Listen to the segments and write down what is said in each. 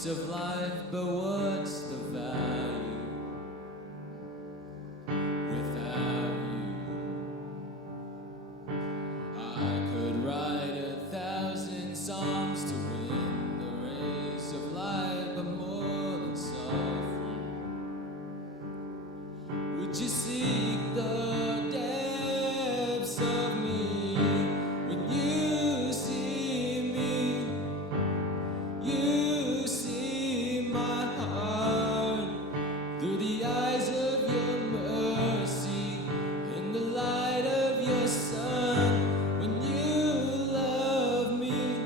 race of life, but what's the value without you? I could write 1,000 songs to win the race of life, but more than suffering, would you seek the depths of me? When you see me, you see my heart through the eyes of your mercy, in the light of your sun. When you love me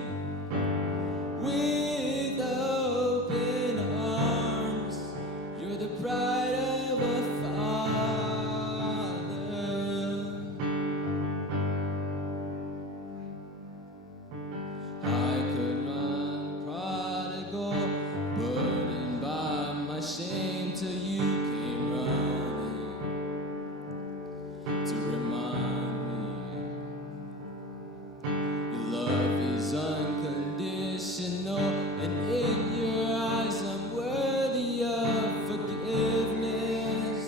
with open arms, you're the pride of a father. I could run prodigal, burdened by my shame, till you came running to remind me your love is unconditional, and in your eyes I'm worthy of forgiveness.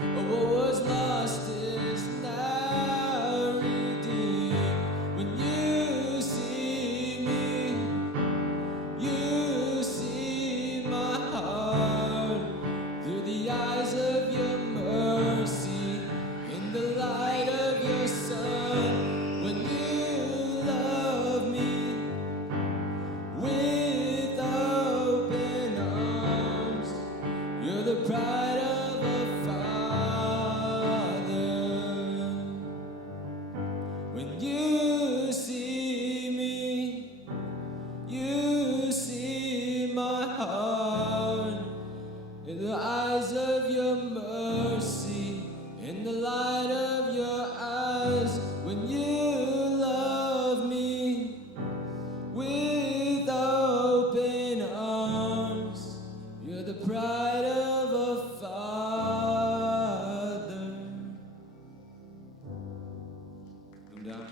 Oh, what was lost is now redeemed. When you see me, you see my heart through the eyes of your mercy, in the light of your sun. When you love me with open arms, you're the pride of a father. When you see me, you see my heart in the eyes of your mercy, in the light of your eyes. When you love me with open arms, you're the pride of a father. Come down.